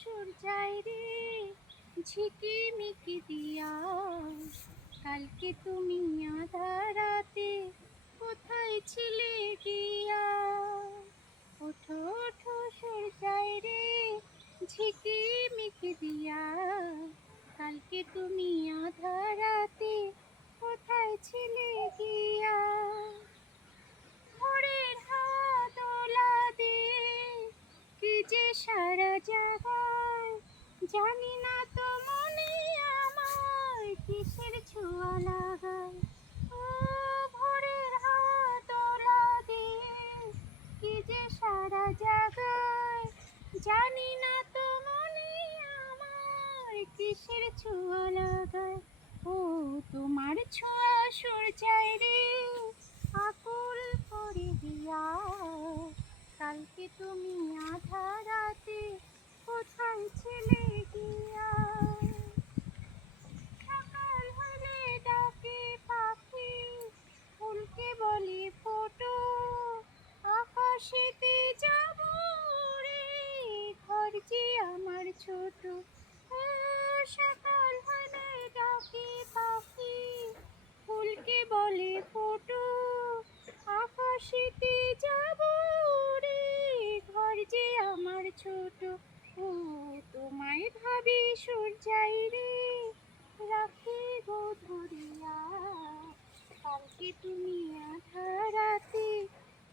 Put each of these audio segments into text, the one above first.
সূর্যায় রে ঝিকিমিকি দিয়া, কালকে তুমি আঁধার রাতে কোথায় ছিলে গিয়া? ওঠো ওঠো সূর্যায় রে ঝিকিমিকি দিয়া, কালকে তুমি আঁধার রাতে কোথায় ছিলে গিয়া? ভোরের হাওয়া দোলা দিয়ে কি যে সারা জাগায়, জানি না তো মনে আমার কিসের ছোঁয়া লাগায়। ও ভোরের হাওয়া দোলা দিয়ে কি যে সারা জাগায়, জানি না তো মনে আমার কিসের ছোঁয়া লাগায়। ও তোমার ছোঁয়া সূর্যায় রে আকুল করে দিয়া, কালকে তুমি আঁধার রাতে কোথায় ছিলে গিয়া? সকাল হলে ডাকে পাখি, ফুলকে বলে ফোটো, আকাশেতে যাব রে ঘর যে আমার ছোট। ও সকাল হলে ডাকে পাখি, ফুলকে বলে ফোটো, আকাশেতে যাব রে ঘর যে আমার ছোট। ও তোমায় ভাবি সূর্যায় রে রাখি গো ধরিয়া, কালকে তুমি আঁধার রাতে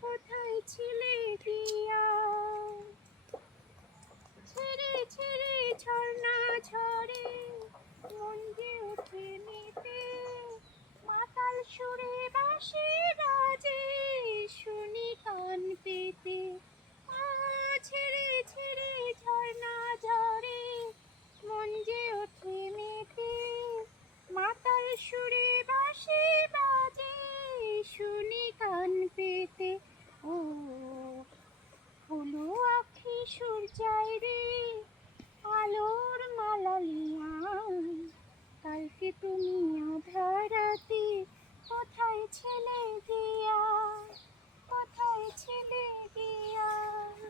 কোথায় ছিলে গিয়া? ছেড়ে ছেড়ে ঝর্ণা ঝরে মন যে ওঠে মেতে, মাতাল সুরে বাঁশি বাজে শুনি কান পেতে। ছেড়ে ছেড়ে ঝর্ণা ঝরে মন যে ওঠে মেতে, মাতাল সুরে বাঁশি বাজে শুনি কান পেতে। ও হলো আঁখি সূর্যায় রে আলোর মালা লিয়া, কালকে তুমি